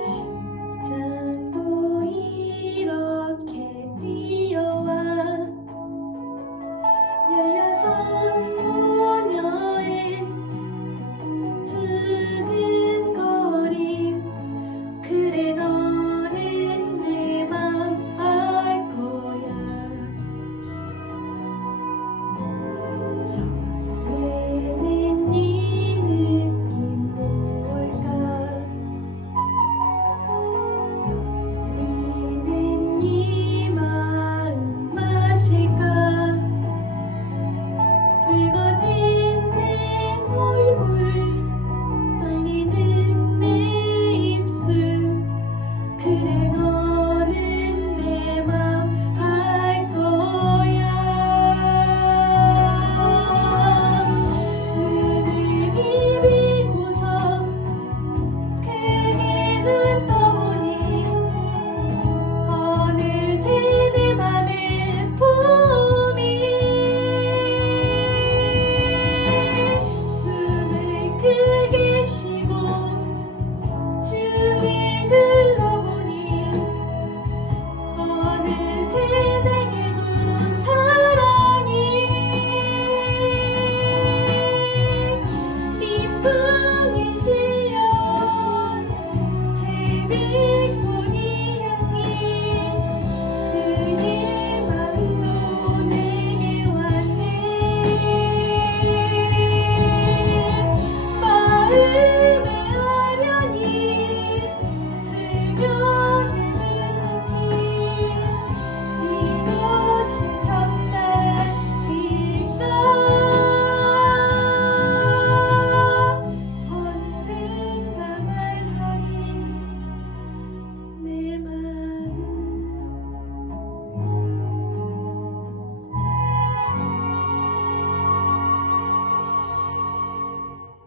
Jesus. be